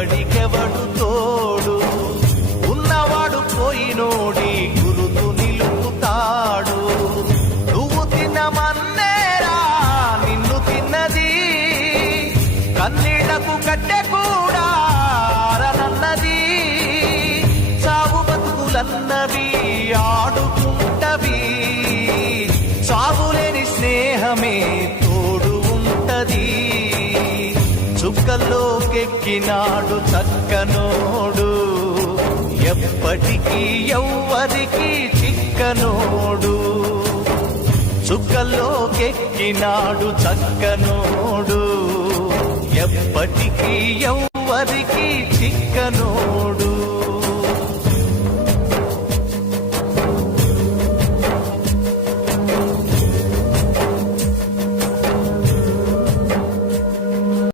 ఎవ్వడికెవడు తోడు, ఉన్నవాడు పోయినోడి గురుతు నిలుపుతాడు. నువ్వు తినమన్నేరా నిన్ను తిన్నది, కన్నీళ్లకు కట్టె కూడా ఆరనన్నది. సాగు బతుకులన్నవి ఆడుకుంటవి, సాగులేని తోడు ఉంటది. చుక్కల్లోకెక్కినాడు చక్కనోడు, ఎప్పటికీ ఎవ్వరికి చిక్కనోడు. చుక్కల్లోకెక్కినాడు చక్కనోడు, ఎప్పటికీ ఎవ్వరికి చిక్కనోడు.